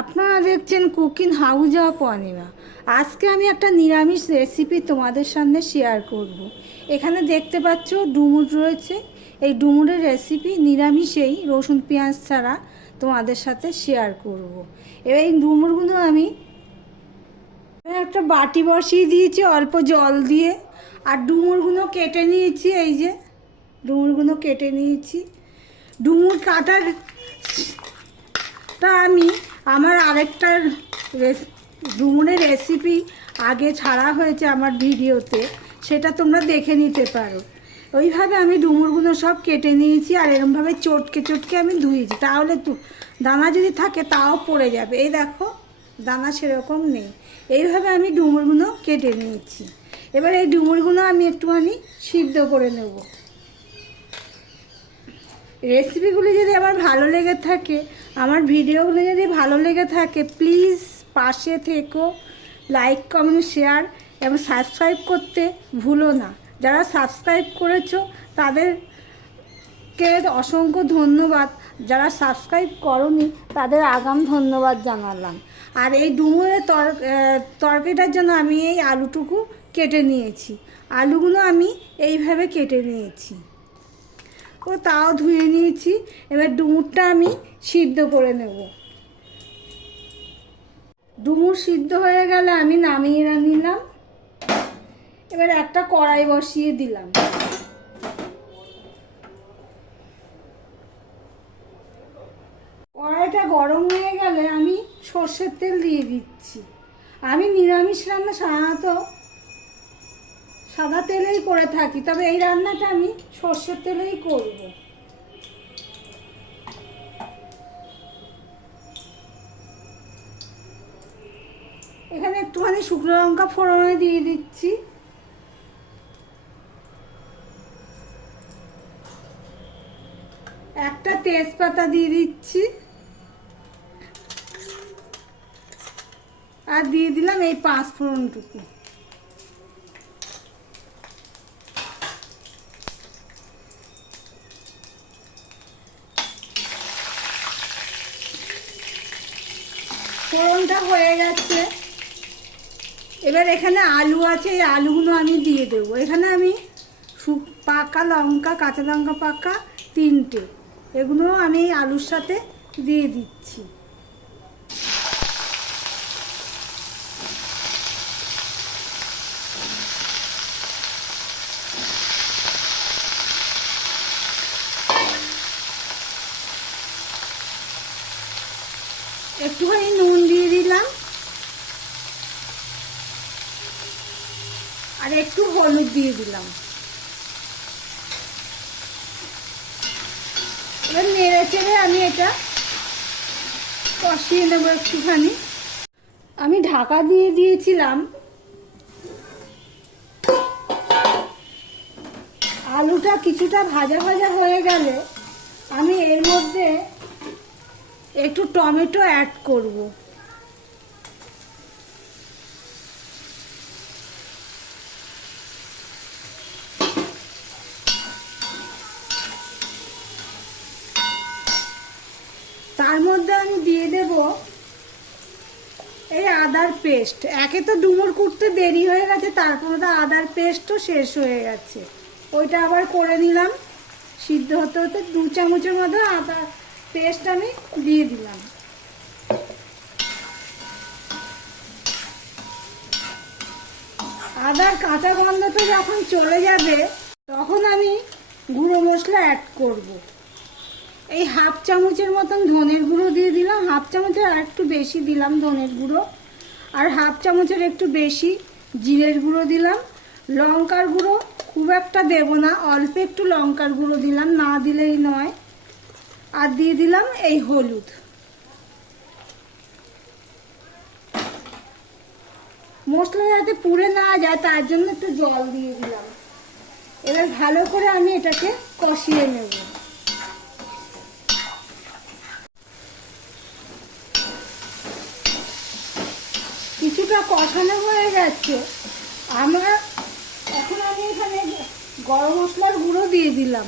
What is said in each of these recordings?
আপনারা দেখছেন cooking house of Anima আজকে আমি একটা নিরামিষ রেসিপি তোমাদের সামনে শেয়ার করব। এখানে দেখতে পাচ্ছ ডুমুর রয়েছে এই ডুমুরের রেসিপি নিরামিষেই রসুন পেঁয়াজ ছাড়া তোমাদের সাথে শেয়ার করব। এবার এই ডুমুরগুলো আমি একটা বাটি বসিয়ে দিয়েছি অল্প জল দিয়ে আর ডুমুরগুলো কেটে নিয়েছি, এই যে ডুমুরগুলো কেটে নিয়েছি ডুমুর কাটার তা আমি আমার আরেকটা ডুমুরের রেসিপি আগে ছাড়া হয়েছে আমার ভিডিওতে, সেটা তোমরা দেখে নিতে পারো। ওইভাবে আমি ডুমুরগুলো সব কেটে নিয়েছি আর এরমভাবে চটকে চটকে আমি ধুয়েছি। তাহলে তো দানা যদি থাকে তাও পড়ে যাবে। এই দেখো, দানা সেরকম নেই। এইভাবে আমি ডুমুরগুলো কেটে নিয়েছি। এবার এই ডুমুরগুলো আমি একটুখানি সিদ্ধ করে নেব। রেসিপিগুলি যদি আমার ভালো লেগে থাকে আমার ভিডিওগুলো যদি ভালো লেগে থাকে প্লিজ পাশে থেকো লাইক কমেন্ট শেয়ার এবং সাবস্ক্রাইব করতে ভুলো না। যারা সাবস্ক্রাইব করেছ, তাদেরকে অসংখ্য ধন্যবাদ। যারা সাবস্ক্রাইব করনি, তাদের আগাম ধন্যবাদ জানালাম। আর এই ডুমুরের তর তরকারিটার জন্য আমি এই আলুটুকু কেটে নিয়েছি। আলুগুলো আমি এইভাবে কেটে নিয়েছি। ও তাও ধুয়ে নিয়েছি। এবার ডুমুরটা আমি সিদ্ধ করে নেব। ডুমুর সিদ্ধ হয়ে গেলে আমি নামিয়ে নিলাম। এবার একটা কড়াই বসিয়ে দিলাম। কড়াইটা গরম হয়ে গেলে আমি সর্ষের তেল দিয়ে দিচ্ছি। আমি নিরামিষ রান্না সাধারণত সাদা তেলেই করে থাকি, তবে এই রান্নাটা আমি সর্ষের তেলেই করব। এখানে একটুখানি শুকনো লঙ্কা ফোড়নে দিয়ে দিচ্ছি। একটা তেজপাতা দিয়ে দিচ্ছি। আর দিয়ে দিলাম এই পাঁচ ফোড়নটুকু। ফোড়নটা হয়ে যাচ্ছে এবার এখানে আলু আছে, এই আলুগুলো আমি দিয়ে দেবো। এখানে আমি পাকা লঙ্কা, কাঁচা লঙ্কা পাকা তিনটে। এগুলো আমি আলুর সাথে দিয়ে দিচ্ছি। একটুখানি নুন দিয়ে দিলাম আর একটু হলুদ দিয়ে দিলাম। এবার নেড়ে চেড়ে আমি এটা কষিয়ে নেব একটুখানি। আমি ঢাকা দিয়ে দিয়েছিলাম আলুটা কিছুটা ভাজা ভাজা হয়ে গেলে আমি এর মধ্যে একটু টমেটো অ্যাড করব তার মধ্যে আমি দিয়ে দেব এই আদার পেস্ট। একে তো ডুমুর কুটতে দেরি হয়ে গেছে, তারপরে তো আদার পেস্টও শেষ হয়ে গেছে। ওইটা আবার করে নিলাম। সিদ্ধ হতে হতে দু চামচের মধ্যে আদা পেস্ট আমি দিয়ে দিলাম। আদার কাঁচা গন্ধটা যখন চলে যাবে, তখন আমি গুঁড়ো মশলা অ্যাড করব। এই হাফ চামচের মতন ধনের গুঁড়ো দিয়ে দিলাম। হাফ চামচের আর একটু বেশি দিলাম ধনের গুঁড়ো। আর হাফ চামচের একটু বেশি জিরের গুঁড়ো দিলাম। লঙ্কার গুঁড়ো খুব একটা দেব না, অল্প একটু লঙ্কার গুঁড়ো দিলাম, না দিলেই নয়। আর দিয়ে দিলাম এই হলুদ। মশলা যাতে পুড়ে না যায়, তার জন্য একটু জল দিয়ে দিলাম। এবার ভালো করে আমি এটাকে কষিয়ে নেব কিছুটা কষানো গেছে আমার এখন আমি এখানে গরম মশলার গুঁড়ো দিয়ে দিলাম।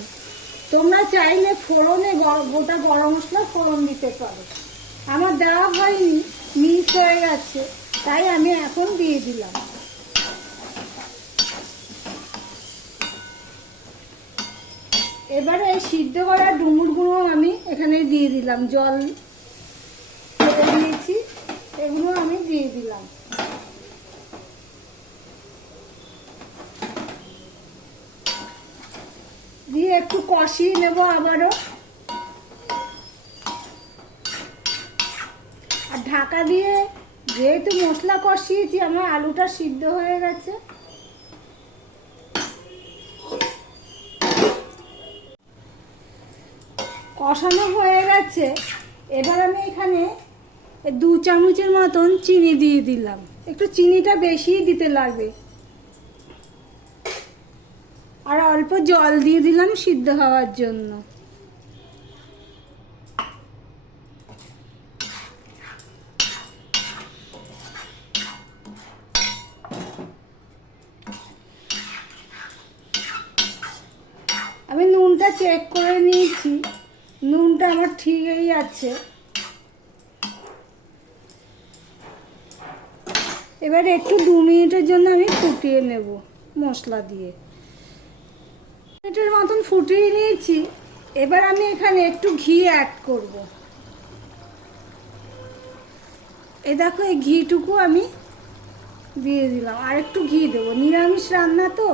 তোমরা চাইলে ফোড়নে গোটা গরম মশলা ফোড়ন দিতে পারো। আমার দেওয়া হয়নি, মিস হয়ে গেছে, তাই আমি এখন দিয়ে দিলাম। এবারে সিদ্ধ করা ডুমুরগুলো আমি এখানে দিয়ে দিলাম, জল দিয়েছি, এগুলো আমি দিয়ে দিলাম। দিয়ে একটু কষিয়ে নেব আবারও। আর ঢাকা দিয়ে যেহেতু মশলা কষিয়েছি, আমার আলুটা সিদ্ধ হয়ে গেছে। কষানো হয়ে গেছে। এবার আমি এখানে দু চামচের মতন চিনি দিয়ে দিলাম। একটু চিনিটা বেশিই দিতে লাগবে। অল্প জল দিয়ে দিলাম সিদ্ধ হওয়ার জন্য। আমি নুনটা চেক করে নিয়েছি। নুনটা আমার ঠিকই আছে। এবার একটু দু মিনিটের জন্য আমি ফুটিয়ে নেব মশলা দিয়ে। মিনিটের মতন ফুটিয়ে নিয়েছি। এবার আমি এখানে একটু ঘি অ্যাড করব। এ দেখো, এই ঘিটুকু আমি দিয়ে দিলাম। আর একটু ঘি দেবো। নিরামিষ রান্না তো।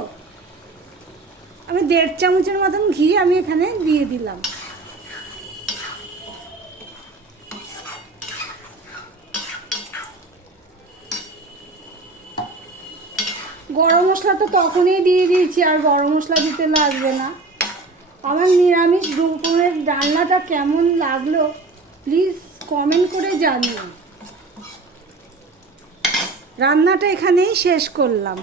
আমি দেড় চামচের মতন ঘি আমি এখানে দিয়ে দিলাম। গরম মশলা তো তখনই দিয়ে দিয়েছি, আর গরম মশলা দিতে লাগবে না। আমার নিরামিষ দুপুরের রান্নাটা কেমন লাগল প্লিজ কমেন্ট করে জানিও। রান্নাটা এখানেই শেষ করলাম।